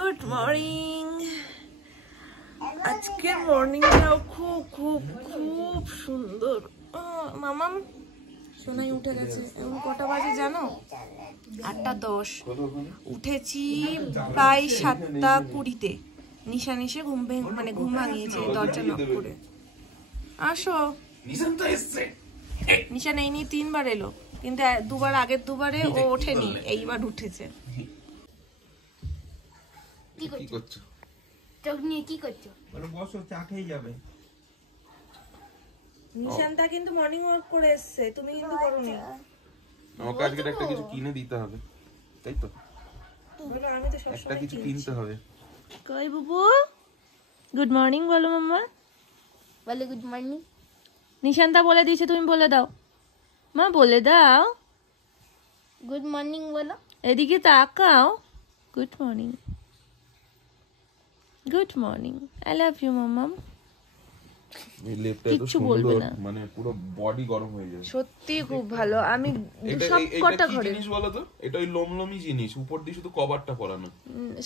Good morning. আজকের মর্নিংটাও খুব খুব খুব সুন্দর। মামাম সোনাই উঠে গেছে। এখন কটা বাজে জানো? 8:10। উঠেছি প্রায় 7:20-তে। নিশান এসে ঘুম ভাঙিয়েছে দরজা নক করে। আসো। নিশান এই নিয়ে 3বার এলো, কিন্তু আগের দুবারে ও ওঠেনি, এইবার উঠেছে। কি করছো? চোখ নিয়ে কি করছো? বলো বসো, চা খেয়ে যাবে। নিশানটা কিন্তু মর্নিং ওয়াক করে এসেছে, তুমি কিন্তু করোনি। আমাকে আজকে একটা কিছু কিনে দিতে হবে, তাই তো? বলো, আমি তো সব একটা কিছু কিনতে হবে। কই বুবু, গুড মর্নিং বলো মাম্মা। বলে গুড মর্নিং। নিশানটা বলে দিয়েছে, তুমি বলে দাও। মা বলে দাও। গুড মর্নিং বলো। এদিকে তাকাও। Good morning, good morning, I love you মাম্মাম। এই লেপটা তো কিচ্ছু বলবে সুন্দর, না। মানে পুরো বডি গরম হয়ে যাবে। সত্যি খুব ভালো। আমি এটা সব কটা কি ঘরে জিনিস বলো তো? এটা ওই লোমলোমি জিনিস, উপর দিয়ে শুধু কভারটা পরানো।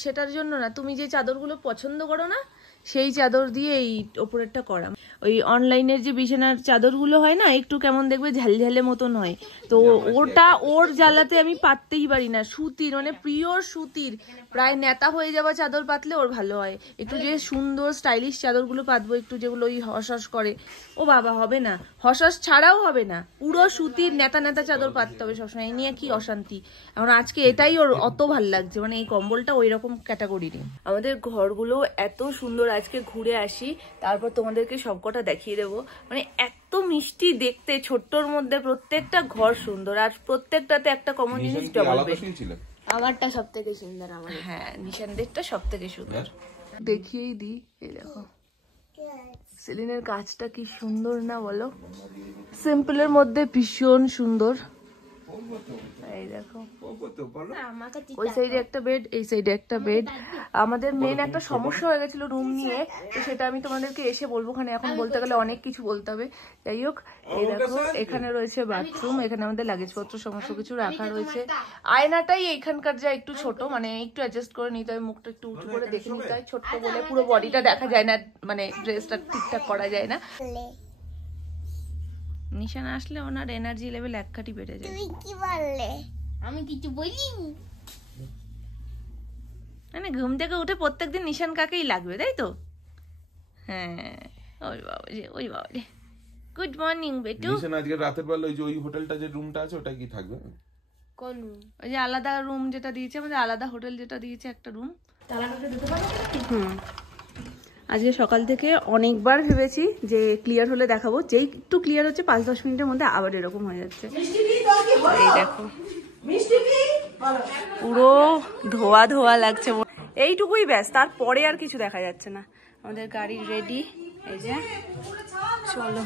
সেটার জন্য না, তুমি যে চাদরগুলো পছন্দ করো না, সেই চাদর দিয়ে এই ওপরেরটা করা। ওই অনলাইনের যে বিছানার চাদরগুলো হয় না, একটু কেমন দেখবে ঝালঝালে মতন হয়, তো ওটা ওর জ্বালাতে আমি পাততেই পারি না। সুতির, মানে পিওর সুতির, প্রায় নেতা হয়ে যাওয়া চাদর পাতলে ওর ভালো হয়। একটু যে সুন্দর স্টাইলিশ চাদরগুলো পাতবো, একটু যেগুলো ওই হস করে, ও বাবা হবে না। হস ছাড়াও হবে না, পুরো সুতির নেতা নেতা চাদর পাততে হবে সবসময়। এই নিয়ে কি অশান্তি। এখন আজকে এটাই ওর অত ভাল লাগছে, মানে এই কম্বলটা ওই রকম ক্যাটাগরিরই। আমাদের ঘরগুলো এত সুন্দর। আজকে ঘুরে আসি, তারপর তোমাদেরকে সবকটা দেখিয়ে দেবো। মানে এত মিষ্টি দেখতে, ছোট্টর মধ্যে প্রত্যেকটা ঘর সুন্দর, আর প্রত্যেকটাতে একটা কমন জিনিস ডবল বেড। আমারটা সব থেকে সুন্দর। আমার হ্যাঁ, নিশানদেরটা সব থেকে সুন্দর। দেখিয়েই দিই, এই দেখো সিলিনের কাজটা কি সুন্দর না বলো? সিম্পলের মধ্যে ভীষণ সুন্দর। এই দেখো, ওই সাইডে একটা বেড, এই সাইডে একটা বেড। আমাদের মেন একটা সমস্যা হয়ে গেছিল রুম নিয়ে, তো সেটা আমি তোমাদেরকে এসে বলবো। ওখানে এখন বলতে গেলে অনেক কিছু বলতে হবে। যাই হোক, এই দেখো এখানে রয়েছে বাথরুম, এখানে আমাদের লাগেজপত্র সমস্ত কিছু রাখা রয়েছে। আয়নাটাই এইখানকার যা একটু ছোট, মানে একটু অ্যাডজাস্ট করে নিতে হয়, মুখটা একটু উঁচু করে দেখে নিতে হয়। ছোট্ট বলে পুরো বডিটা দেখা যায় না, মানে ড্রেসটা ঠিকঠাক করা যায় না। নিশান আসলে ওনার এনার্জি লেভেল এক কাঠি বেড়ে যায়। তুমি কি বললে? আমি কিছু বলিনি। মানে ঘুম থেকে উঠে প্রত্যেকদিন নিশান কাকেই লাগবে, তাই তো? হ্যাঁ, ওই বাবা রে, ওই বাবা রে। গুড মর্নিং বেটু। নিশান আজকে রাতের বেলা ওই যে ওই হোটেলটা যে রুমটা আছে, ওটা কি থাকবে? কোন? ওই যে আলাদা রুম যেটা দিয়েছে আমাদের, আলাদা হোটেল যেটা দিয়েছে একটা রুম। আজকে সকাল থেকে অনেকবার ভেবেছি যে ক্লিয়ার হলে দেখাবো, যেই একটু ক্লিয়ার হচ্ছে 5-10 মিনিটের মধ্যে আবার এরকম হয়ে যাচ্ছে। এই দেখো পুরো ধোয়া ধোয়া লাগছে, এইটুকুই ব্যাস, তারপরে আর কিছু দেখা যাচ্ছে না। আমাদের গাড়ি রেডি, এই যে চলো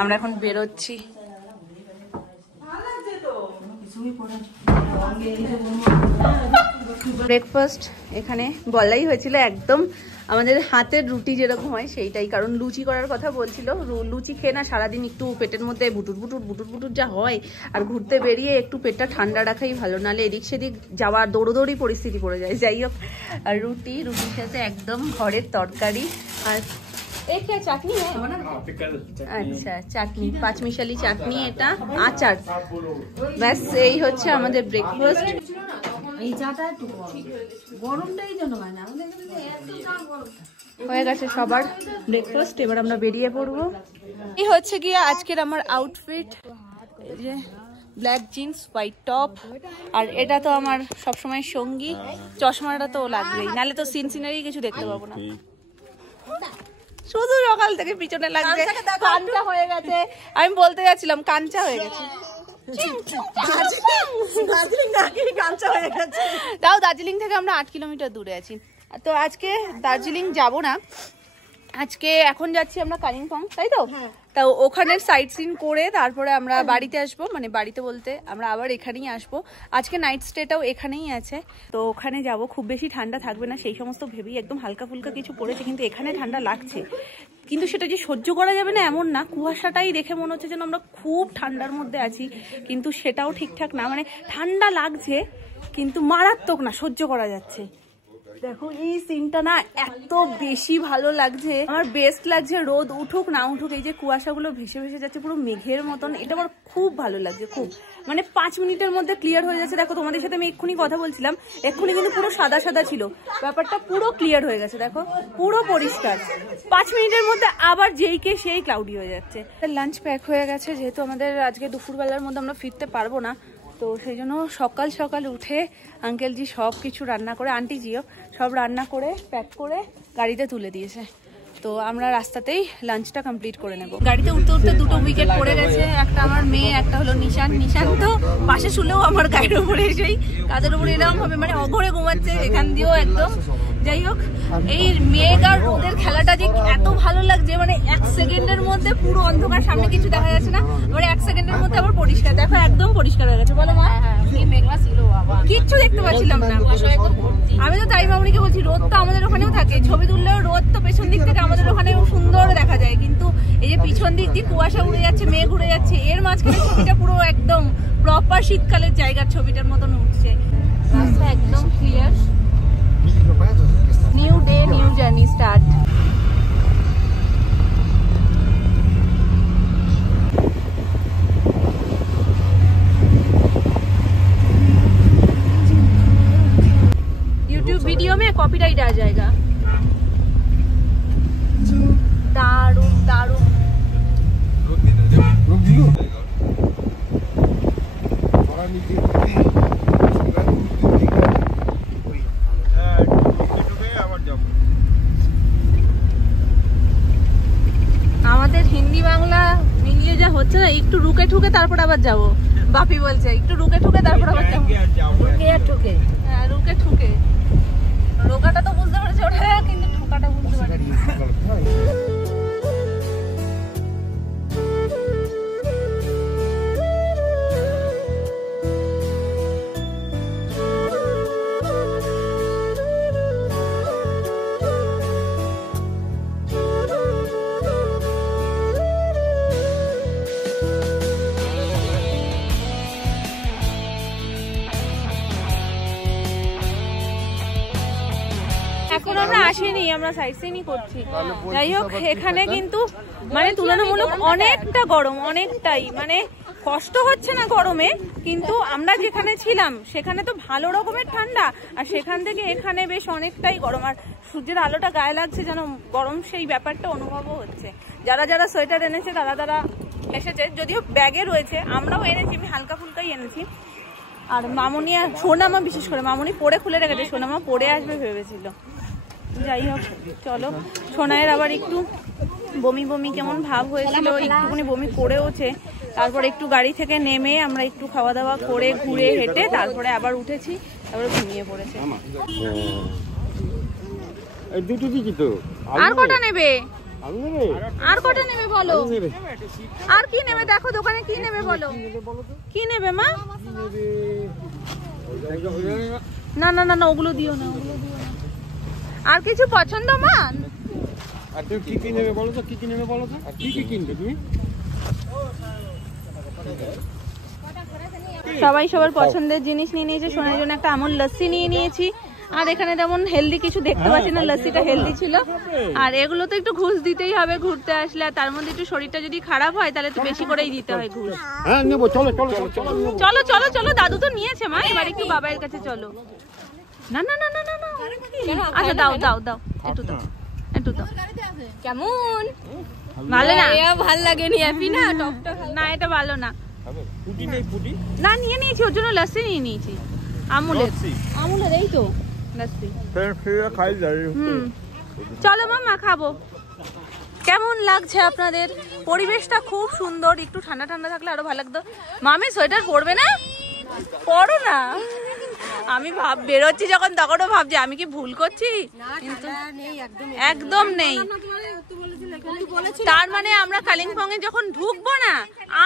আমরা এখন বেরোচ্ছি। ব্রেকফাস্ট এখানে বলাই হয়েছিল একদম আমাদের হাতের রুটি যেরকম হয় সেইটাই, কারণ লুচি করার কথা বলছিল। লুচি খেয়ে না সারাদিন একটু পেটের মধ্যে বুটুর বুটুর যা হয়, আর ঘুরতে বেরিয়ে একটু পেটটা ঠান্ডা রাখাই ভালো, নাহলে এদিক সেদিক যাওয়ার দৌড়োদৌড়ি পরিস্থিতি পড়ে যায়। যাই হোক, আর রুটির সাথে একদম ঘরের তরকারি, আর এই কি চাটনি? আচ্ছা, চাটনি, 5 মিশালি চাটনি, এটা আচার, ব্যাস এই হচ্ছে আমাদের ব্রেকফাস্ট। এই চাটা একটু গরমটাই যেন হয় না, হয়ে গেছে সবার ব্রেকফাস্ট, এবার আমরা বেরিয়ে পড়বো। এই হচ্ছে গিয়ে আজকের আমার আউটফিট, এই যে ব্ল্যাক জিন্স, হোয়াইট টপ, আর এটা তো আমার সবসময় সঙ্গী, চশমাটা তো লাগবেই, নাহলে তো সিনারি কিছু দেখতে পাবো না। শুধু সকাল থেকে পিছনে লাগছে, কাঞ্চা হয়ে গেছে। আমি বলতে যাচ্ছিলাম কাঞ্চা হয়ে গেছে, তাও দার্জিলিং থেকে আমরা 8 কিলোমিটার দূরে আছি। তো আজকে দার্জিলিং যাব না, আজকে এখন যাচ্ছি আমরা কালিম্পং, তাই তো? তা ওখানে সাইট সিন করে তারপরে আমরা বাড়িতে আসবো, মানে বাড়িতে বলতে আমরা আবার এখানেই আসবো। আজকে নাইট স্টেটাও এখানেই আছে, তো ওখানে যাব। খুব বেশি ঠান্ডা থাকবে না সেই সমস্ত ভেবেই একদম হালকা ফুলকা কিছু পড়েছে, কিন্তু এখানে ঠান্ডা লাগছে। কিন্তু সেটা যে সহ্য করা যাবে না এমন না, কুয়াশাটাই দেখে মনে হচ্ছে যেন আমরা খুব ঠান্ডার মধ্যে আছি, কিন্তু সেটাও ঠিকঠাক না। মানে ঠান্ডা লাগছে কিন্তু মারাত্মক না, সহ্য করা যাচ্ছে। দেখো এই সিনটা না এত বেশি ভালো লাগছে, আমার বেস্ট লাগছে। রোদ উঠুক না উঠুক, এই যে কুয়াশাগুলো ভেসে ভেসে যাচ্ছে পুরো মেঘের মতন, এটা আমার খুব ভালো লাগছে। খুব মানে 5 মিনিটের মধ্যে ক্লিয়ার হয়ে যাচ্ছে। দেখো তোমাদের সাথে আমি এক্ষুনি কথা বলছিলাম, এক্ষুনি কিন্তু পুরো সাদা সাদা ছিল, ব্যাপারটা পুরো ক্লিয়ার হয়ে গেছে। দেখো পুরো পরিষ্কার, 5 মিনিটের মধ্যে আবার যেইকে সেই ক্লাউডি হয়ে যাচ্ছে। লাঞ্চ প্যাক হয়ে গেছে, যেহেতু আমাদের আজকে দুপুরবেলার মধ্যে আমরা ফিরতে পারবো না, তো সেই জন্য সকাল সকাল উঠে আঙ্কেলজি সব কিছু রান্না করে, আন্টিজিও সব রান্না করে প্যাক করে গাড়িতে তুলে দিয়েছে। তো আমরা রাস্তাতেই লাঞ্চটা কমপ্লিট করে নেব। গাড়িতে উঠতে উঠতে 2টো উইকেট পড়ে গেছে, একটা আমার মেয়ে, একটা হলো নিশান। নিশান তো পাশে শুলেও আমার গায়ের উপরে এসেই কাদের উপরে এরকম হবে, মানে অঘরে ঘুমাচ্ছে এখান দিয়েও একদম। যাই হোক, এই মেঘ আর রোদের খেলাটা যে এত ভালো লাগছে, মানে 1 সেকেন্ডের মধ্যে পুরো অন্ধকার, সামনে কিছু দেখা যাচ্ছে না, মানে 1 সেকেন্ডের মধ্যে আবার পরিষ্কার। দেখো একদম পরিষ্কার হয়ে গেছে। বলো মা, কিচ্ছু দেখতে পাচ্ছিলাম না। আমি তো তাই মামনিকে বলছি, রোদ তো আমাদের ওখানেও থাকে, ছবি তুললেও রোদ তো পেছন দিক থেকে আমাদের ওখানেও সুন্দর দেখা যায়, কিন্তু এই যে পিছন দিক দিয়ে কুয়াশা উড়ে যাচ্ছে, মেঘ উড়ে যাচ্ছে, এর মাঝখানে ছবিটা পুরো একদম প্রপার শীতকালের জায়গার ছবিটার মতন উঠছে। রাস্তা একদম clear. New day, new journey start. YouTube video में कॉपीराइट आ जाएगा। दारुण दारुण। আমাদের হিন্দি বাংলা মিলিয়ে যা হচ্ছে না, একটু রুকে ঠুকে তারপর আবার যাবো। বাপি বলছে একটু রুকে ঠুকে তারপর আবার যাবো। হ্যাঁ রুকে ঠুকে, রোকাটা তো বুঝতে পারছে ওটা, কিন্তু ঠোকাটা বুঝতে পারছি। এখন আমরা আসিনি, আমরা সাইট সিইং করছি। যাই হোক, এখানে কিন্তু মানে তুলনামূলক অনেকটা গরম, অনেকটাই, মানে কষ্ট হচ্ছে না গরমে, কিন্তু আমরা যেখানে ছিলাম সেখানে তো ভালো রকমের ঠান্ডা, আর সেখান থেকে এখানে বেশ অনেকটাই গরম, আর সূর্যের আলোটা গায়ে লাগছে, যেন গরম সেই ব্যাপারটা অনুভবও হচ্ছে। যারা যারা সোয়েটার এনেছে তারা তারা এসেছে, যদিও ব্যাগে রয়েছে, আমরাও এনেছি, আমি হালকা ফুলকাই এনেছি। আর মামনি আর সোনামা, বিশেষ করে মামনি পরে খুলে রেখেছে, সোনামা পরে আসবে ভেবেছিল। যাই হোক চলো, সোনায়ের আবার একটু বমি বমি কেমন ভাব হয়েছিল, একটুখানি বমি করেওছে। তারপরে একটু গাড়ি থেকে নেমে আমরা একটু খাওয়া দাওয়া করে ঘুরে হেঁটে তারপরে আবার উঠেছি, তারপরে ঘুমিয়ে পড়েছে। আর কটা নেবে, আর কটা নেবে বলো, আর কি নেবে? দেখো দোকানে কি নেবে বলো, কি নেবে মা? না না না না, ওগুলো দিও না, ওগুলো দিও না। আর কিছু পছন্দ মা? আর তুমি কি কি নেবে বলো তো, কি কি নেবে বলো তো, আর কি কি কিনবে তুমি? সবাই সবার পছন্দের জিনিস নিয়ে নিয়েছে। সোনার জন্য একটা আমুল লস্যি নিয়ে নিয়েছি, আর এখানে তেমন হেলদি কিছু দেখতে পাচ্ছি না, লস্যিটা হেলদি ছিল। আর এগুলো তো একটু ঘুষ দিতেই হবে ঘুরতে আসলে, আর তার মধ্যে একটু শরীরটা যদি খারাপ হয় তাহলে তো বেশি করেই দিতে হয় ঘুষ। হ্যাঁ নেবো, চলো চলো চলো চলো চলো চলো, দাদু তো নিয়েছে মা, এবার একটু বাবার কাছে চলো। না না না না না না, আচ্ছা দাও দাও দাও, একটু দাও, একটু দাও। কেমন ভালো না? ভালো লাগেনি হ্যাপি না, টকটা না, এটা ভালো না। পুটি নেই, পুটি না নিয়ে নিয়েছি, ওর জন্য লস্যি নিয়ে নিয়েছি, আমুলের, আমুলের এই তো লস্যি। চলো মামা খাবো। কেমন লাগছে আপনাদের? পরিবেশটা খুব সুন্দর, একটু ঠান্ডা ঠান্ডা থাকলে আরো ভালো লাগতো। মামি সোয়েটার পরবে না? পরো না। আমি বেরোচ্ছি যখন তখনও ভাবছি আমি কি ভুল করছি, কিন্তু একদম নেই। তার মানে আমরা কালিম্পং এ যখন ঢুকবো না,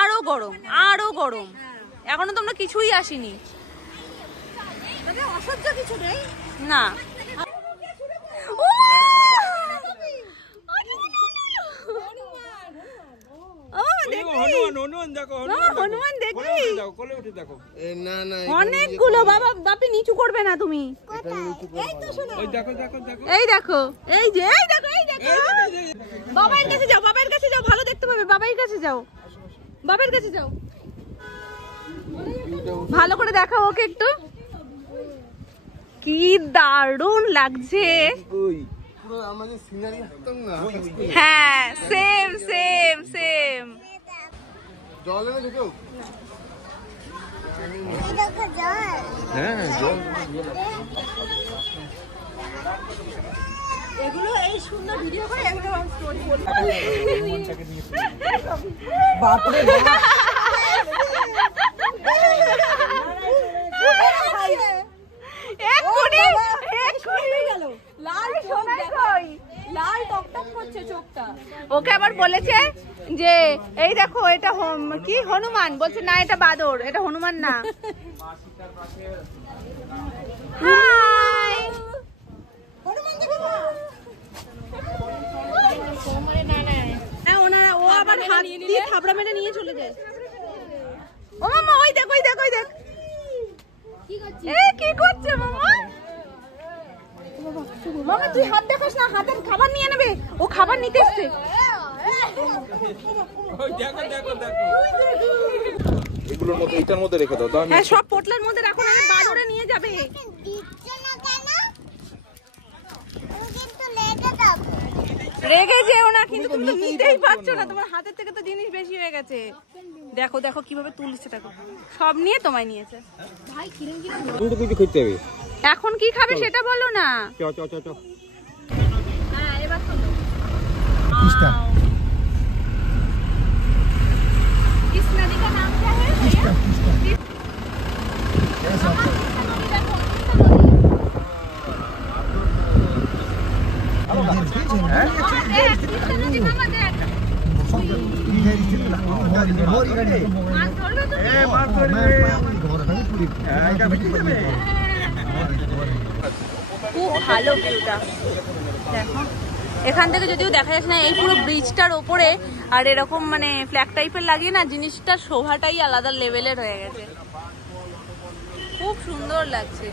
আরো গরম, আরো গরম। এখনো তো আমরা কিছুই আসিনি, অসহ্য কিছু নেই না। হনুমান দেখবি? কোলে উঠে দেখো। না না অনেকগুলো। বাবা বাপি নিচু করবে না তুমি। ওই দেখো দেখো দেখো। এই দেখো, এই যে, এই দেখো, এই দেখো। বাবার কাছে যাও, বাবার কাছে যাও, ভালো দেখতে পাবে। বাবার কাছে যাও, বাবার কাছে যাও, ভালো করে দেখাও ওকে একটু। কি দারুণ লাগছে। পুরো আমাদের সিনারি একদম না। হ্যাঁ, সেম সেম সেম। জল এনে ঢুকেও হ্যাঁ জল। এগুলো এই সুন্দর ভিডিও করে এগুলো স্টোরি বলবো। বাপরে ওকে আবার বলেছে যে এই দেখো এটা কি হনুমান, বলছে না এটা বাদর, এটা হনুমান না। হাই ওনারা, ও আবার হাত দিয়ে থাবড়া মেরে নিয়ে চলে যায়। ও মামা ওই দেখ, ওই দেখ, ওই দেখ কি করছে মামা। মামা তুই হাত দেখাস না, হাতের খাবার নিয়ে নেবে। ও খাবার নিতে এসছে। ওই দেখো দেখো দেখো। এগুলোর মধ্যে এটার মধ্যে রেখে দাও। দাও হ্যাঁ সব পোটলার মধ্যে রাখো, না বাদরে নিয়ে যাবে। রেগে যেও না, কিন্তু তুমি তো নিতেই পারছো না, তোমার হাতের থেকে তো জিনিস বেশি হয়ে গেছে। দেখো দেখো কিভাবে তুলছে, দেখো সব নিয়ে তোমায় নিয়েছে। কিন্তু কিছু খেতে হবে। এখন কি খাবে সেটা বলো না। চ চ চ চ। হ্যাঁ এবার শোনো। किस नदी का नाम क्या है भैया? খুব ভালো ভিউটা দেখো। এখান থেকে যদিও দেখা যাচ্ছে না, এই পুরো ব্রিজটার ওপরে আর এরকম মানে ফ্ল্যাগ টাইপের লাগিয়ে না, জিনিসটার শোভাটাই আলাদা লেভেলের হয়ে গেছে। খুব সুন্দর লাগছে।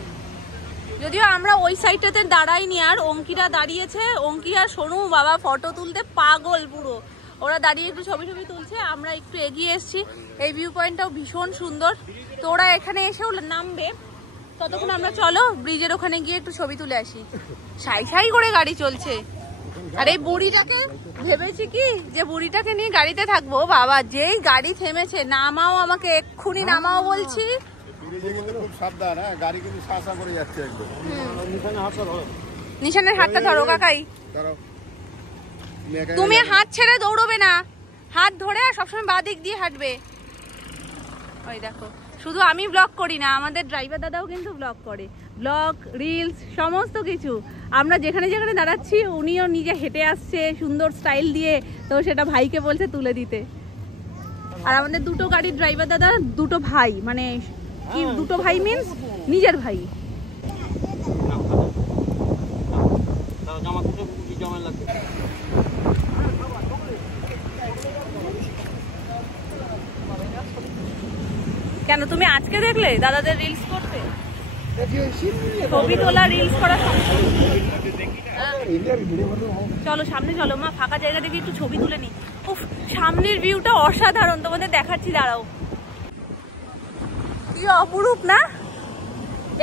যদিও আমরা ওই সাইডটাতে দাঁড়াইনি, আর অঙ্কিরা দাঁড়িয়েছে। অঙ্কি আর সোনু বাবা ফটো তুলতে পাগল পুরো। ওরা দাঁড়িয়ে একটু ছবি টবি তুলছে, আমরা একটু এগিয়ে এসেছি। এই ভিউ পয়েন্টটাও ভীষণ সুন্দর। তো ওরা এখানে এসেও নামবে, ততক্ষণ আমরা চলো ব্রিজের ওখানে গিয়ে একটু ছবি তুলে আসি। সাই সাই করে গাড়ি চলছে। আর এই বুড়িটাকে ভেবেছি কি যে বুড়িটাকে নিয়ে গাড়িতে থাকবো, বাবা যেই গাড়ি থেমেছে, নামাও আমাকে, এক্ষুনি নামাও বলছি। খুব সাবধান, হ্যাঁ গাড়ি কিন্তু সাসা করে যাচ্ছে একদম। নিশানের হাতটা ধরো কাকাই। দাঁড়াও তুমি হাত ছেড়ে দৌড়বে না, হাত ধরে সবসময় বাঁ দিক দিয়ে হাঁটবে। ওই দেখো, শুধু আমি ব্লগ করি না, আমাদের ড্রাইভার দাদাও কিন্তু ব্লগ করে। ব্লগ, রিলস সমস্ত কিছু। আমরা যেখানে যেখানে দাঁড়াচ্ছি উনিও নিজে হেঁটে আসছে সুন্দর স্টাইল দিয়ে, তো সেটা ভাইকে বলছে তুলে দিতে। আর আমাদের দুটো গাড়ির ড্রাইভার দাদা দুটো ভাই, মানে কি দুটো ভাই মিন্স নিজের ভাই। কেন তুমি আজকে দেখলে দাদাদের রিলস করতে? ছবি তোলা, রিলস করা। চলো সামনে চলো মা, ফাঁকা জায়গা দেখি একটু ছবি তুলে নি। উফ, সামনের ভিউটা অসাধারণ, তোমাদের দেখাচ্ছি, দাঁড়াও। কি অপরূপ না?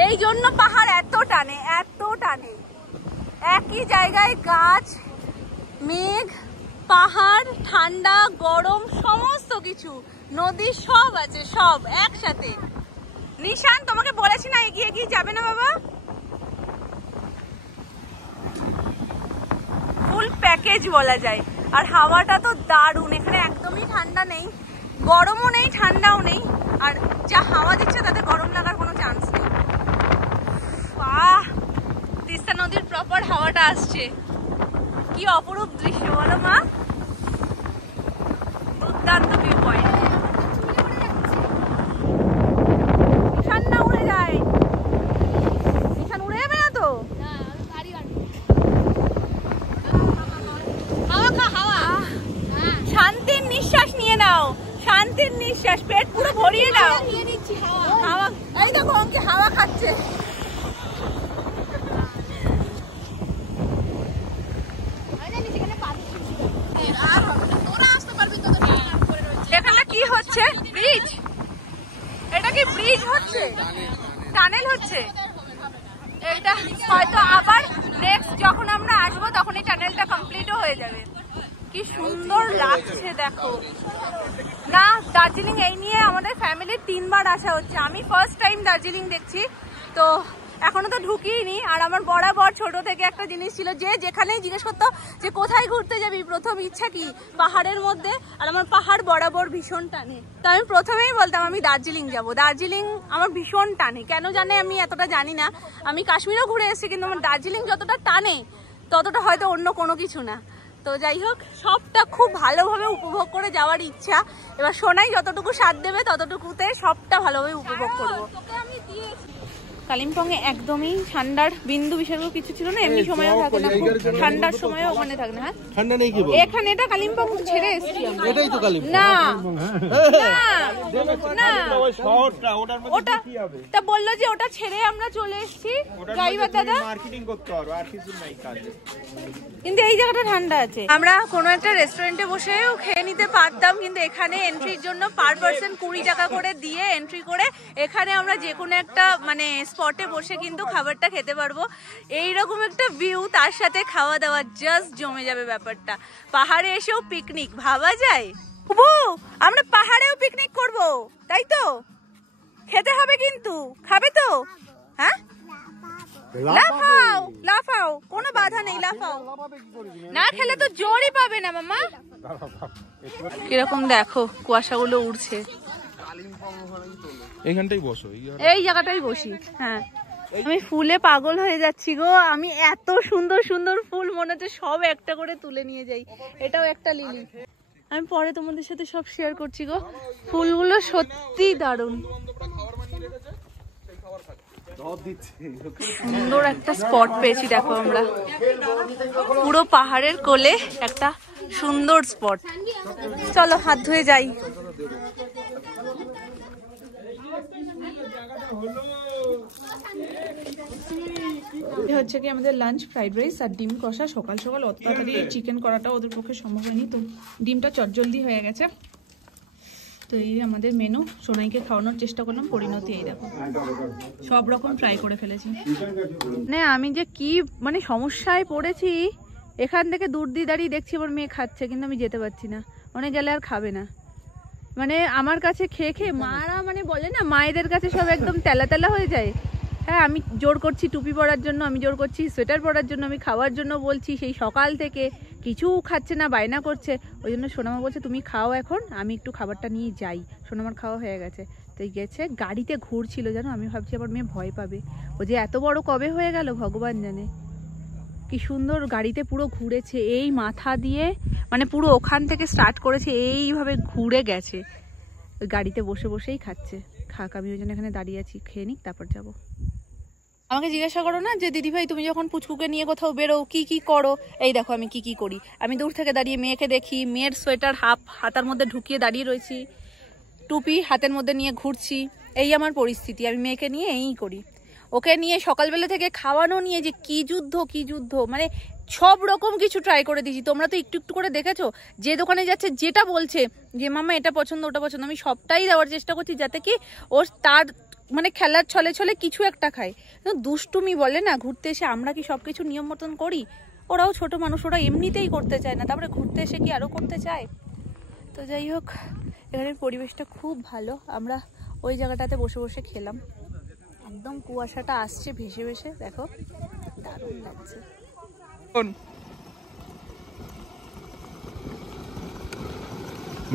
এই জন্য পাহাড় এত টানে, এত টানে। একই জায়গায় গাছ, মেঘ, পাহাড়, ঠান্ডা, গরম, সমস্ত কিছু, নদী সব আছে, সব একসাথে। নিশান তোমাকে বলেছি না এগিয়ে এগিয়ে যাবে না বাবা। ফুল প্যাকেজ বলা যায়। আর হাওয়াটা তো দারুণ, এখানে একদমই ঠান্ডা নেই, গরমও নেই, ঠান্ডাও নেই। আর যা হাওয়া দিচ্ছে তাতে গরম লাগার কোনো চান্স নেই। তিস্তা নদীর প্রপার হাওয়াটা আসছে। কি অপরূপ দৃশ্য বলো মা। দুর্দান্ত ভিউ পয়েন্ট। নিশান না উড়ে যায়, নিশান উড়ে যাবে না তো। শান্তির নিঃশ্বাস নিয়ে নাও, শান্তির নিঃশ্বাস। বিশ্বাস, পেট পুরো ভরিয়ে দাও। হাওয়া, এই দেখো অঙ্কে হাওয়া খাচ্ছে। এখানে কি হচ্ছে? ব্রিজ? এটা কি ব্রিজ হচ্ছে? টানেল হচ্ছে? এটা হয়তো আবার নেক্সট যখন আমরা আসবো তখন এই টানেলটা কমপ্লিটও হয়ে যাবে। কি সুন্দর লাগছে দেখো না। দার্জিলিং এই নিয়ে আমাদের ফ্যামিলির 3 বার আসা হচ্ছে। আমি ফার্স্ট টাইম দার্জিলিং দেখছি, তো এখনো তো ঢুকিনি। আর আমার বরাবর ছোট থেকে একটা জিনিস ছিল, যে যেখানেই জিজ্ঞেস করতো যে কোথায় ঘুরতে যাবি, প্রথম ইচ্ছা কি পাহাড়ের মধ্যে। আর আমার পাহাড় বরাবর ভীষণ টানে, তো আমি প্রথমেই বলতাম আমি দার্জিলিং যাব। দার্জিলিং আমার ভীষণ টানে, কেন জানে আমি এতটা জানি না। আমি কাশ্মীরও ঘুরে এসেছি, কিন্তু আমার দার্জিলিং যতটা টানে ততটা হয়তো অন্য কোনো কিছু না। তো যাই হোক, সবটা খুব ভালোভাবে উপভোগ করে যাওয়ার ইচ্ছা। এবার সোনাই যতটুকু সাথ দেবে ততটুকুতে সবটা ভালোভাবে উপভোগ করবো। কালিম্পং এ একদমই ঠান্ডার বিন্দু বিসর্গ কিছু ছিল না, এমনি সময়ও থাকে না, খুব ঠান্ডার সময়ও ওখানে থাকে না। হ্যাঁ ঠান্ডা নেই কি? এখানে এটা কালিম্পং ছেড়ে এসেছি আমরা। এটাই তো কালিম্পং না না, ওই শহরটা, ওটার মধ্যে ওটা কি হবে? তা বললো যে ওটা ছেড়ে আমরা চলে এসেছি ড্রাইভার দাদা। মার্কেটিং করতে পারো, আর কিছু নাই কাজে। কিন্তু এই জায়গাটা ঠান্ডা আছে। আমরা কোনো একটা রেস্টুরেন্টে বসেও খেয়ে নিতে পারতাম, কিন্তু এখানে এন্ট্রির জন্য পার পার্সন 20 টাকা করে দিয়ে এন্ট্রি করে এখানে আমরা যে কোনো একটা মানে স্পটে বসে কিন্তু খাবারটা খেতে পারবো। এইরকম একটা ভিউ, তার সাথে খাওয়া দাওয়া, জাস্ট জমে যাবে ব্যাপারটা। পাহাড়ে এসেও পিকনিক ভাবা যায়। আমরা পাহাড়েও পিকনিক করব, তাই তো? খেতে হবে কিন্তু, খাবে তো? হ্যাঁ লাফাও লাফাও, কোনো বাধা নেই, লাফাও। না খেলে তো জোরই পাবে না মামা। কিরকম দেখো কুয়াশাগুলো উড়ছে। এইখানটাই বসো, এই জায়গাটাই বসি। হ্যাঁ, আমি ফুলে পাগল হয়ে যাচ্ছি গো। আমি এত সুন্দর সুন্দর ফুল মনে হচ্ছে সব একটা করে তুলে নিয়ে যাই। এটাও একটা লিলি। আমি পরে তোমাদের সাথে সব শেয়ার করছি গো। ফুলগুলো সত্যি দারুণ। সুন্দর একটা স্পট পেয়েছি দেখো আমরা, পুরো পাহাড়ের কোলে একটা সুন্দর স্পট। চলো হাত ধুয়ে যাই। হচ্ছে কি আমাদের লাঞ্চ, ফ্রাইড রাইস আর ডিম কষা। সকাল সকাল অত তাড়াতাড়ি চিকেন করাটা ওদের পক্ষে সম্ভব হয়নি, তো ডিমটা চটজলদি হয়ে গেছে। তো এই আমাদের মেনু, সোনাইকে খাওয়ানোর চেষ্টা করলাম, পরিণতি এই দেখো সব রকম ট্রাই করে ফেলেছি। মানে আমি যে কি মানে সমস্যায় পড়েছি, এখান থেকে দূর দিয়ে দাঁড়িয়ে দেখছি আমার মেয়ে খাচ্ছে, কিন্তু আমি যেতে পারছি না। অনেক গেলে আর খাবে না। মানে আমার কাছে খেয়ে খেয়ে মারা মানে বলে না, মায়েদের কাছে সব একদম তেলা তেলা হয়ে যায়। হ্যাঁ, আমি জোর করছি টুপি পরার জন্য, আমি জোর করছি সোয়েটার পরার জন্য, আমি খাওয়ার জন্য বলছি, সেই সকাল থেকে কিছু খাচ্ছে না, বায়না করছে। ওই জন্য সোনামা বলছে তুমি খাও এখন, আমি একটু খাবারটা নিয়ে যাই। সোনামার খাওয়া হয়ে গেছে, তো গেছে। গাড়িতে ঘুরছিল জানো, আমি ভাবছি আবার মেয়ে ভয় পাবে। ও যে এত বড় কবে হয়ে গেল ভগবান জানে। কি সুন্দর গাড়িতে পুরো ঘুরেছে, এই মাথা দিয়ে মানে পুরো ওখান থেকে স্টার্ট করেছে, এইভাবে ঘুরে গেছে। ওই গাড়িতে বসে বসেই খাচ্ছে। খাক, আমি ওই জন্য এখানে দাঁড়িয়ে আছি, খেয়ে নিক তারপর যাবো। আমাকে জিজ্ঞাসা করো না যে দিদিভাই তুমি যখন পুচকুকে নিয়ে কোথাও বেরো কি কি করো। এই দেখো আমি কি কি করি। আমি দূর থেকে দাঁড়িয়ে মেয়েকে দেখি, মেয়ের সোয়েটার হাতার মধ্যে ঢুকিয়ে দাঁড়িয়ে রয়েছি, টুপি হাতের মধ্যে নিয়ে ঘুরছি। এই আমার পরিস্থিতি, আমি মেয়েকে নিয়ে এই করি। ওকে নিয়ে সকালবেলা থেকে খাওয়ানো নিয়ে যে কি যুদ্ধ মানে সব রকম কিছু ট্রাই করে দিয়েছি। তোমরা তো একটু একটু করে দেখেছো, যে দোকানে যাচ্ছে যেটা বলছে যে মামা এটা পছন্দ ওটা পছন্দ, আমি সবটাই দেওয়ার চেষ্টা করছি, যাতে কি ও তার মানে খেলার ছলে ছলে কিছু একটা খায়। দুষ্টুমি বলে না, ঘুরতে এসে আমরা কি সবকিছু নিয়ম মতন করি? ওরাও ছোট মানুষ, ওরা এমনিতেই করতে চায় না, তারপরে ঘুরতে এসে কি আরো করতে চায়। তো যাই হোক, এখানের পরিবেশটা খুব ভালো। আমরা ওই জায়গাটাতে বসে বসে খেলাম, একদম কুয়াশাটা আসছে ভেসে ভেসে, দেখো দারুণ লাগছে।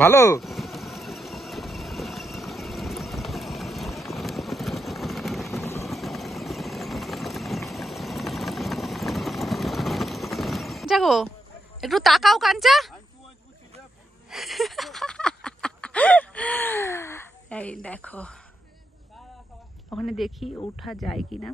ভালো যাগো, একটু তাকাও কাঞ্চা। এই দেখো, ওখানে দেখি ওঠা যায় কিনা।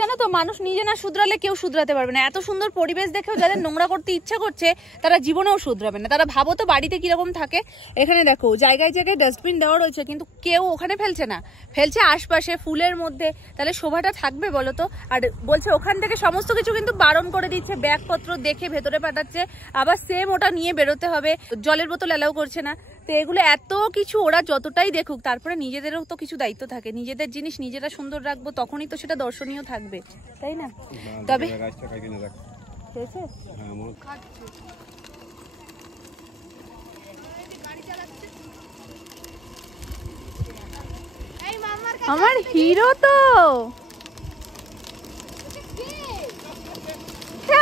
জানো তো, মানুষ নিজে না শুধরালে কেউ শুধরাতে পারবে না। এত সুন্দর পরিবেশ দেখেও যাদের নোংরা করতে ইচ্ছা করছে তারা জীবনেও শুধরাবে না। তারা ভাবো তো বাড়িতে কিরকম থাকে। এখানে দেখো জায়গায় জায়গায় ডাস্টবিন দেওয়া রয়েছে, কিন্তু কেউ ওখানে ফেলছে না, ফেলছে আশপাশে ফুলের মধ্যে। তাহলে শোভাটা থাকবে বলো তো? আর বলছে ওখান থেকে সমস্ত কিছু কিন্তু বারণ করে দিচ্ছে, ব্যাগপত্র দেখে ভেতরে পাঠাচ্ছে, আবার সেম ওটা নিয়ে বেরোতে হবে, জলের বোতল অ্যালাউ করছে না। তো এগুলো এত কিছু ওরা যতটাই দেখুক, তারপরে নিজেদেরও তো কিছু দায়িত্ব থাকে। নিজেদের জিনিস নিজেরা সুন্দর রাখবো, তখনই তো সেটা দর্শনীয় থাকবে, তাই না? তবে আমার হিরো তো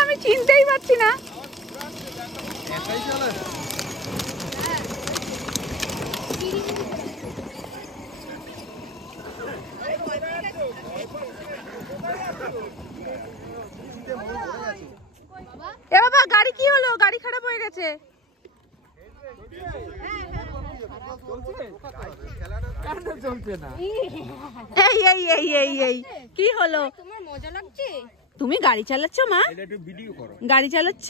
আমি চিনতেই পারছি না। এ বাবা, গাড়ি কি হলো? গাড়ি খারাপ হয়ে গেছে। কি হলো? তোমার মজা লাগছে? তুমি গাড়ি চালাচ্ছ মা? গাড়ি চালাচ্ছ?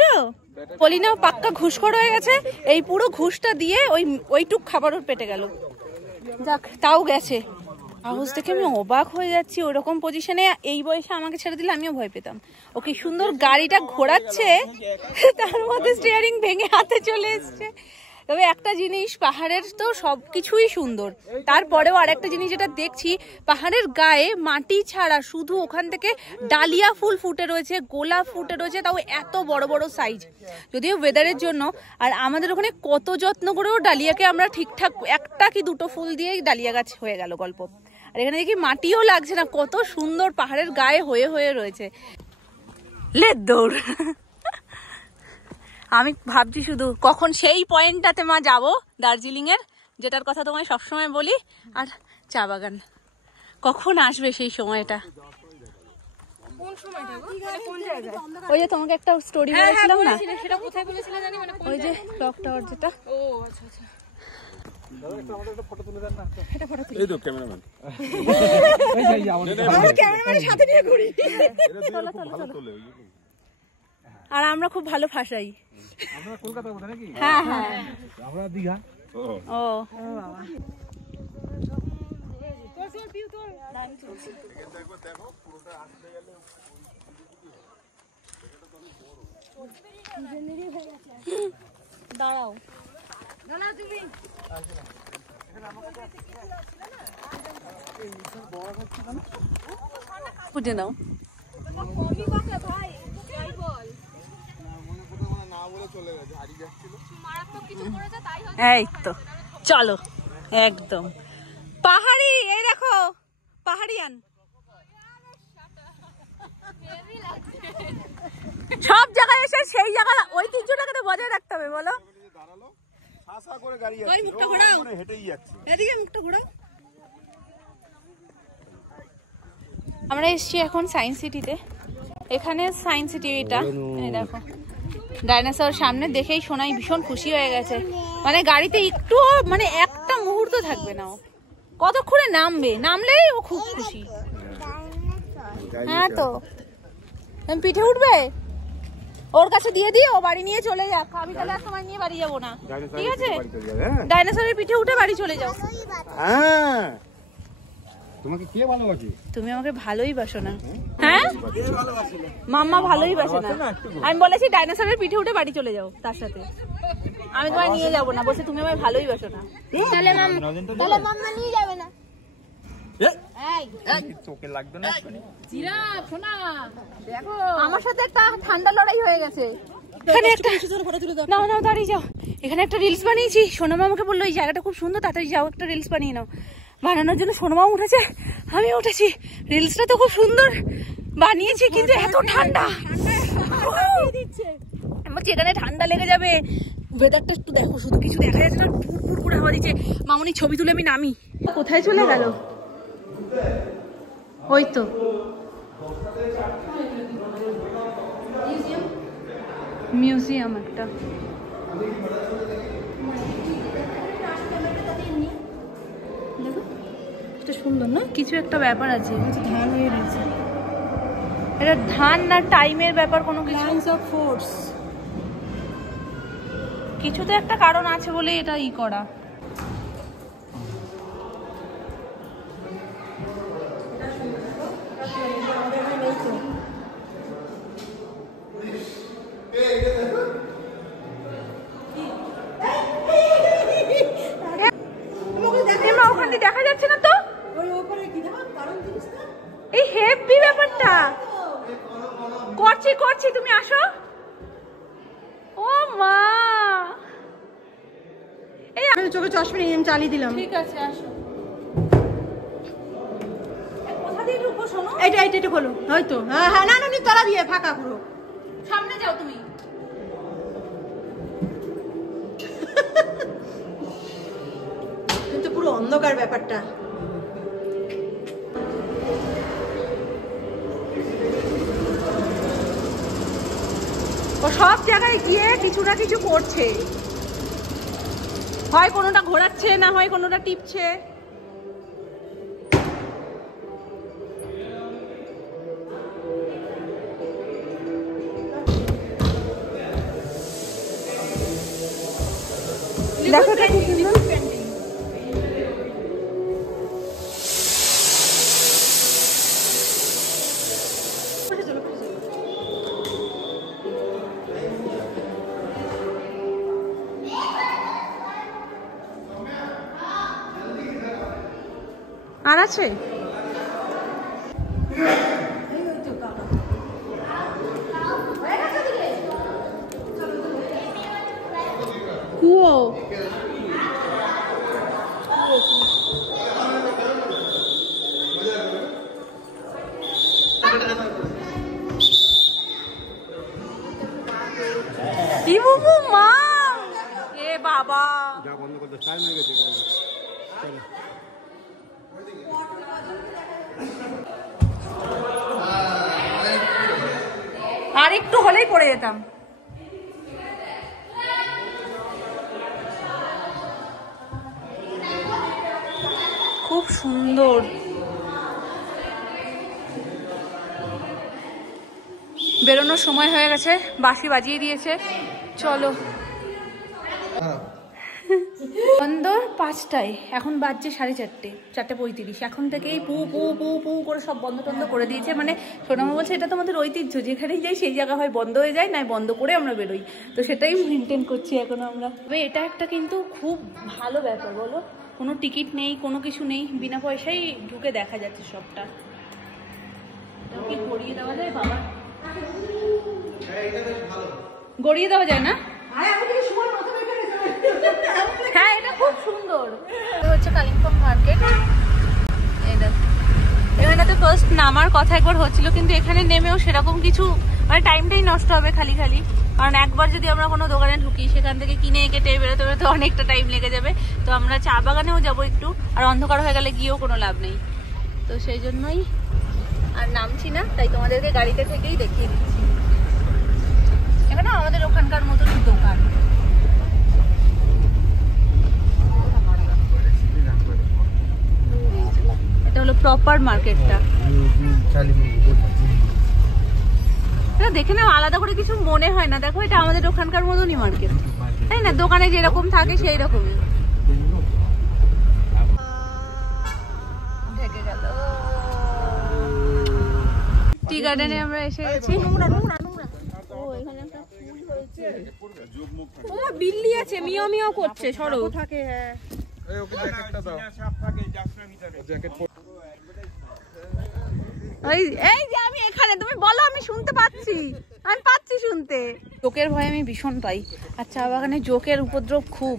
পলিনা পাক্কা ঘুষখোর হয়ে গেছে। এই পুরো ঘুষটা দিয়ে ওইটুক খাবার ওর পেটে গেল। যাক, তাও গেছে। আওয়াজ দেখে আমি অবাক হয়ে যাচ্ছি। ওরকম পজিশনে এই বয়সে আমাকে ছেড়ে দিলে আমিও ভয় পেতাম। ওকে সুন্দর গাড়িটা ঘোরাচ্ছে, তার মধ্যে স্টিয়ারিং ভেঙে হাতে চলে এসছে। তবে একটা জিনিস, পাহাড়ের তো সবকিছুই সুন্দর, তারপরেও আর একটা জিনিস যেটা দেখছি, পাহাড়ের গায়ে মাটি ছাড়া শুধু ওখান থেকে ডালিয়া ফুল ফুটে রয়েছে, গোলাপ ফুটে রয়েছে, তাও এত বড় বড় সাইজ। যদিও ওয়েদারের জন্য, আর আমাদের ওখানে কত যত্ন করেও ডালিয়াকে আমরা ঠিকঠাক একটা কি দুটো ফুল দিয়েই ডালিয়া গাছ হয়ে গেল গল্প। আর এখানে দেখি মাটিও লাগছে না, কত সুন্দর পাহাড়ের গায়ে হয়ে হয়ে রয়েছে। লে দৌড়। আমি ভাবছি শুধু কখন সেই পয়েন্টটাতে মা যাবো দার্জিলিং এর, যেটার কথা তোমায় সবসময় বলি, আর চা বাগান কখন আসবে সেই সময়টা। কোন সময়টা গো? মানে কোন জায়গায়? ওই যে তোমাকে একটা স্টোরি বলেছিলাম না, সেটা কোথায় বলেছিলে জানি, মানে কোন ওই যে ক্লক টাওয়ার যেটা। ও আচ্ছা আচ্ছা। এই তো ক্যামেরাম্যান। ক্যামেরাম্যানের সাথে নিয়ে ঘুরি। আর আমরা খুব ভালো ফাঁসাই। আমরা কলকাতা কোথায় নাকি? হ্যাঁ হ্যাঁ, আমরা দীঘা। ও বাবা, দাঁড়াও, তুমি বুঝে নাও। এই তো চলো একদম পাহাড়ি। এই দেখো পাহাড়িয়ান, সব জায়গায় এসে সেই জায়গা ঐতিহ্যটাকে তো বজায় রাখতে হবে বলো। মুখটা ঘোরাও, এদিকে মুখটা ঘোরাও। আমরা এসছি এখন সায়েন্স সিটিতে। এখানে সায়েন্স সিটি, এটা দেখো ডাইনোসর সামনে দেখেই সোনাই ভীষণ খুশি হয়ে গেছে। মানে গাড়িতে একটু মানে একটা মুহূর্ত থাকবে না, ও কতক্ষণে নামলেই ও খুব খুশি। হ্যাঁ তো তুমি পিঠে উঠবে, ওর কাছে দিয়ে দিও, ও বাড়ি নিয়ে চলে যাক। আমি তাহলে আর তোমায় নিয়ে বাড়ি যাবো না, ঠিক আছে? ডাইনোসরের পিঠে উঠে বাড়ি চলে যাও। হ্যাঁ, তোমাকে কে ভালোবাসে? তুমি আমাকে ভালোই বাসো না? হ্যাঁ, মাম্মা ভালোই বাসে না। আমি বলেছি ডাইনোসরের পিঠে উঠে বাড়ি চলে যাও তার সাথে, আমি তোমায় নিয়ে যাবো না। বলছে তুমি আমায় ভালোই বাসো না। তাহলে মাম্মা নিয়ে যাবে না? তোকে লাগবে না? দেখো আমার সাথে একটা ঠান্ডা লড়াই হয়ে গেছে। এখানে একটা নাও নাও, দাঁড়িয়ে যাও। এখানে একটা রিলস বানিয়েছি। সোনামা আমাকে বললো এই জায়গাটা খুব সুন্দর, তাড়াতাড়ি যাও একটা রিলস বানিয়ে নাও। বানানোর জন্য সোনামা উঠেছে, আমি উঠেছি। রিলসটা তো খুব সুন্দর বানিয়েছি, কিন্তু এত ঠান্ডা বলছি এখানে ঠান্ডা লেগে যাবে। ওয়েদারটা একটু দেখো, শুধু কিছু দেখা যাচ্ছে না, ফুরফুর করে হাওয়া দিচ্ছে। মামুনি ছবি তুলে আমি নামি। কোথায় চলে গেল? ওই তো মিউজিয়াম একটা। দেখো এটা সুন্দর না, কিছু একটা ব্যাপার আছে। ধান হয়ে রয়েছে। এটা ধান না টাইমের ব্যাপার কোনো কিছু? কিছু তো একটা কারণ আছে বলে এটা ই করা। ওখানে দেখা যাচ্ছে না তো, এই হেভি ব্যাপারটা। করছি তুমি আসো। ও মা, এই চোখে চশমা নিয়ে চালিয়ে দিলাম। ঠিক আছে আসো। কোথা দিয়ে ঢুকবো শোনো? এইটা খোলো হয়তো। হ্যাঁ না তলা দিয়ে ফাঁকা পুরো। সামনে যাও তুমি। কিন্তু পুরো অন্ধকার ব্যাপারটা। ও সব জায়গায় গিয়ে কিছু না কিছু করছে, হয় কোনোটা ঘোরাচ্ছে না হয় কোনোটা টিপছে। দেখো তো খুব সুন্দর পেন্টিং। আর আছে কুয়ো। কি বুবু মা, এ বাবা যা বন্ধ করতে টাইম হয়ে গেছে। আর একটু হলেই পড়ে যেতাম। খুব সুন্দর। বেরোনোর সময় হয়ে গেছে, বাঁশি বাজিয়ে দিয়েছে, চলো। বন্ধ 5টায়, এখন বাজছে 4:30, এখন থেকেই পু পু পু পু করে সব বন্ধ টন্ধ করে দিয়েছে। মানে সোনামা বলছে এটা তোমাদের ঐতিহ্য, যেখানেই যাই সেই জায়গা হয় বন্ধ হয়ে যায়, নয় বন্ধ করে আমরা বেরোই। তো সেটাই মেনটেন করছি এখন আমরা। তবে এটা একটা কিন্তু খুব ভালো ব্যাপার বলো, কোনো টিকিট নেই, কোনো কিছু নেই, বিনা পয়সায় ঢুকে দেখা যাচ্ছে সবটা। কি গড়িয়ে দেওয়া যায় বাবা, গড়িয়ে দেওয়া যায় না? হ্যাঁ এটা খুব সুন্দর। হচ্ছে কালিম্পং মার্কেট। এখানে তো ফার্স্ট নামার কথা একবার হচ্ছিল, কিন্তু এখানে নেমেও সেরকম কিছু মানে টাইমটাই নষ্ট হবে খালি খালি। কারণ একবার যদি আমরা কোনো দোকানে ঢুকি, সেখান থেকে কিনে কেটে বেরোতে বেরোতে অনেকটা টাইম লেগে যাবে। তো আমরা চা বাগানেও যাবো একটু, আর অন্ধকার হয়ে গেলে গিয়েও কোনো লাভ নেই। তো সেই জন্যই আর নামছি না, তাই তোমাদেরকে গাড়িতে থেকেই দেখিয়ে দিচ্ছি। এখানে আমাদের ওখানকার মতন দোকান। এটা হলো প্রপার মার্কেটটা। এটা দেখে না আলাদা করে কিছু মনে হয় না, দেখো এটা আমাদের ওখানকার মতনই মার্কেট, তাই না? দোকানে যেরকম থাকে সেই রকমই। টি গার্ডেনে আমরা এসে গেছি। বিল্লি আছে, মিয়াও মিয়াও করছে, সরো থাকে। হ্যাঁ এই যে আমি এখানে, তুমি বলো, আমি শুনতে পাচ্ছি, আমি পাচ্ছি শুনতে। জোকের ভয় আমি ভীষণ পাই, আর চা বাগানে জোকের উপদ্রব খুব।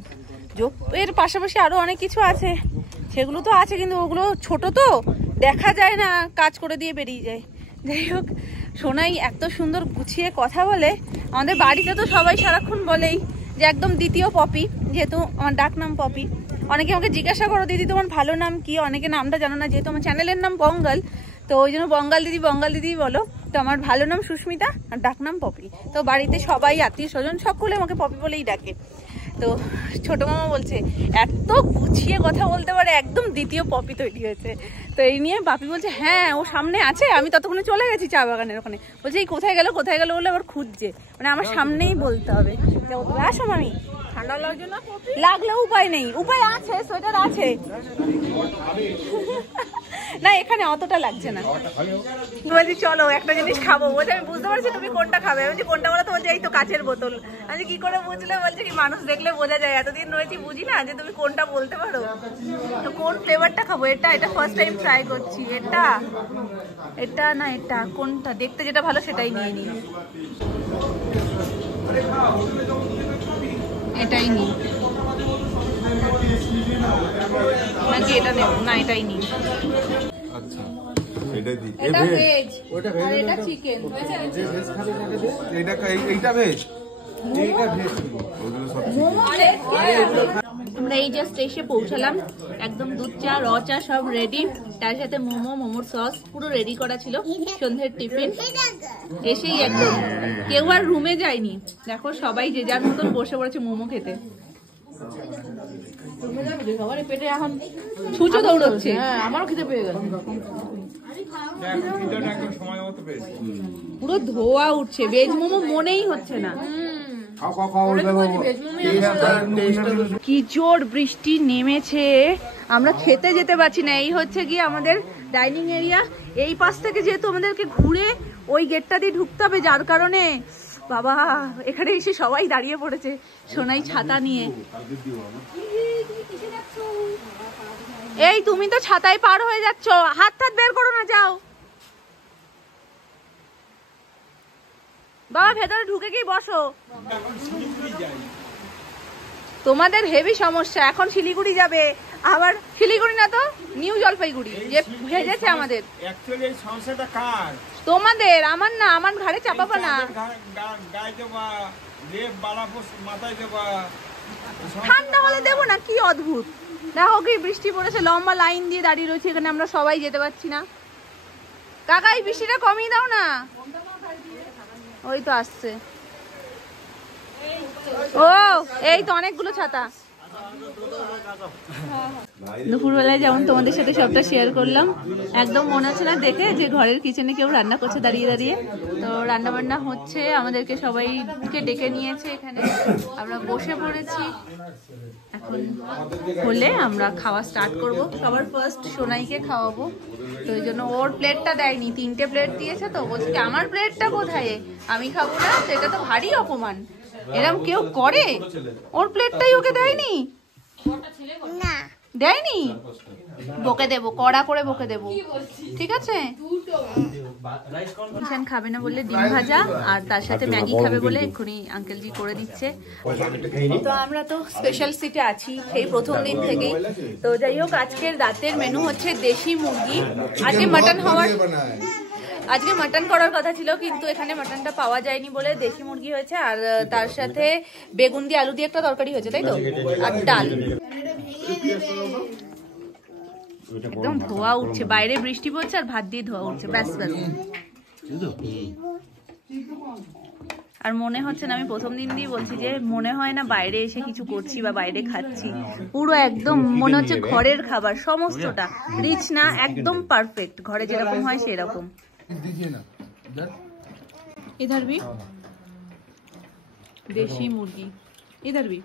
জোকের পাশাপাশি আরো অনেক কিছু আছে, সেগুলো তো আছে, কিন্তু ওগুলো ছোট তো দেখা যায় না, কাজ করে দিয়ে বেরিয়ে যায়। যাই হোক, সোনাই এত সুন্দর গুছিয়ে কথা বলে। আমাদের বাড়িতে তো সবাই সারাক্ষণ বলেই যে একদম দ্বিতীয় পপি, যেহেতু আমার ডাক নাম পপি। অনেকে আমাকে জিজ্ঞাসা করো দিদি তোমার ভালো নাম কি, অনেকে নামটা জানো না, যেহেতু আমার চ্যানেলের নাম বঙ্গাল, তো ওই জন্য বঙ্গাল দিদি বলো। তো আমার ভালো নাম সুস্মিতা আর ডাক নাম পপি। তো বাড়িতে সবাই আত্মীয় স্বজন সকলে আমাকে পপি বলেই ডাকে। তো তো ছোট মামা বলছে এত গুছিয়ে কথা বলতে পারে, একদম দ্বিতীয় পপি তৈরি হয়েছে। তো এই নিয়ে বাপি বলছে হ্যাঁ ও সামনে আছে, আমি ততক্ষণে চলে গেছি চা বাগানের ওখানে। বলছে এই কোথায় গেল বলে আবার খুঁজছে, মানে আমার সামনেই বলতে হবে। আসো মামি, ঠান্ডা লাগছে না? লাগলে উপায় নেই, উপায় আছে, সোয়েটার আছে না, এখানে অতটা লাগছে না। বলছি চলো একটা জিনিস খাবো, বলছে আমি বুঝতে পারছি তুমি কোনটা খাবে। আমি বলছি কোনটা বলো তো? বলছে এই তো কাচের বোতল। আমি কি করে বুঝলে? বলছে কি মানুষ দেখলে বোঝা যায়, এতদিন রয়েছি বুঝি না যে তুমি কোনটা বলতে পারো। তো কোন ফ্লেভারটা খাবো? এটা ফার্স্ট টাইম ট্রাই করছি। এটা না এটা কোনটা দেখতে যেটা ভালো সেটাই নিয়ে নিই। এটাই নিই নাকি এটা নেব? না এটাই নিই। আচ্ছা এটা দি এটা ভেজ আর এটা চিকেন। এইটা ভেজ ওগুলো সব আমরা এই জাস্ট এসে পৌঁছালাম, একদম দুধ চা র চা সব রেডি, তার সাথে মোমোর সস পুরো রেডি করা ছিল, সন্ধ্যের টিফিন। এসেই একদম কেউ আর রুমে যায়নি, দেখো সবাই যে যার মতন বসে পড়েছে মোমো খেতে। পেটে এখন ছুঁচো দৌড়চ্ছে। আমারও খেতে পেয়ে গেল, পুরো ধোয়া উঠছে, ভেজ মোমো মনেই হচ্ছে না। কি জোর বৃষ্টি নেমেছে, আমরা খেতে যেতে পারছি না। এই হচ্ছে গিয়ে আমাদের ডাইনিং এরিয়া, এই পাশ থেকে যেহেতু আমাদেরকে ঘুরে ওই গেটটা দিয়ে ঢুকতে হবে, যার কারণে বাবা এখানে এসে সবাই দাঁড়িয়ে পড়েছে সোনাই ছাতা নিয়ে। এই তুমি তো ছাতায় পার হয়ে যাচ্ছ, হাত বের করো না, যাও বাবা ভেতরে ঢুকে গিয়ে বসো। তোমাদের হেভি সমস্যা, এখন শিলিগুড়ি যাবে, আবার শিলিগুড়ি না তো নিউ জলপাইগুড়ি যে ভেজেছে আমাদের। অ্যাকচুয়ালি এই সমস্যাটা কার? তোমাদের, আমার না, আমার ঘাড়ে চাপাবা না। গায়ে দেবা, লেপ বালাপোস মাথায় দেবা, ঠান্ডা হলে দেবো না, কি অদ্ভুত। দেখো কি বৃষ্টি পড়েছে, লম্বা লাইন দিয়ে দাঁড়িয়ে রয়েছে এখানে, আমরা সবাই যেতে পারছি না। কাকা এই বৃষ্টিটা কমিয়ে দাও না। ওই তো আসছে, ও এই তো অনেকগুলো ছাতা। দুপুরবেলায় যেমন তোমাদের সাথে সবটা শেয়ার করলাম, একদম মনে হচ্ছে না দেখে যে ঘরের কিচেনে কেউ রান্না করছে দাঁড়িয়ে দাঁড়িয়ে। তো রান্না বান্না হচ্ছে, আমাদেরকে সবাইকে ডেকে নিয়েছে এখানে, আমরা বসে পড়েছি। এখন হলে আমরা খাওয়া স্টার্ট করব। সবার ফার্স্ট সোনাইকে খাওয়াবো, তো ওই জন্য ওর প্লেটটা দেয়নি, 3টে প্লেট দিয়েছে। তো বলছি কি আমার প্লেটটা কোথায়, আমি খাবো না, সেটা তো ভারী অপমান। এরম কেউ করে? ওর প্লেটটাই ওকে দেয়নি, দেয়নি, বকে দেবো, কড়া করে বকে দেবো, ঠিক আছে? ঈশান খাবে না বললে ডিম ভাজা, আর তার সাথে ম্যাগি খাবে বলে এক্ষুনি আঙ্কেলজি করে দিচ্ছে। তো আমরা তো স্পেশাল সিটে আছি সেই প্রথম দিন থেকেই। তো যাই হোক, আজকের রাতের মেনু হচ্ছে দেশি মুরগি। আজকে মাটন করার কথা ছিল, কিন্তু এখানে মাটনটা পাওয়া যায়নি বলে দেশি মুরগি হয়েছে, আর তার সাথে বেগুন দিয়ে আলু দিয়ে একটা তরকারি হয়েছে, তাই তো, আর ডাল। একদম ধোয়া উঠছে, বাইরে বৃষ্টি পড়ছে আর ভাত দিয়ে ধোয়া উঠছে, ব্যাস ব্যাস। আর মনে হচ্ছে না, আমি প্রথম দিন দিয়ে বলছি যে মনে হয় না বাইরে এসে কিছু করছি বা বাইরে খাচ্ছি, পুরো একদম মনে হচ্ছে ঘরের খাবার সমস্তটা, রিচ না, একদম পারফেক্ট, ঘরে যেরকম হয় সেরকম। इधर भी देशी मुर्गी, इधर भी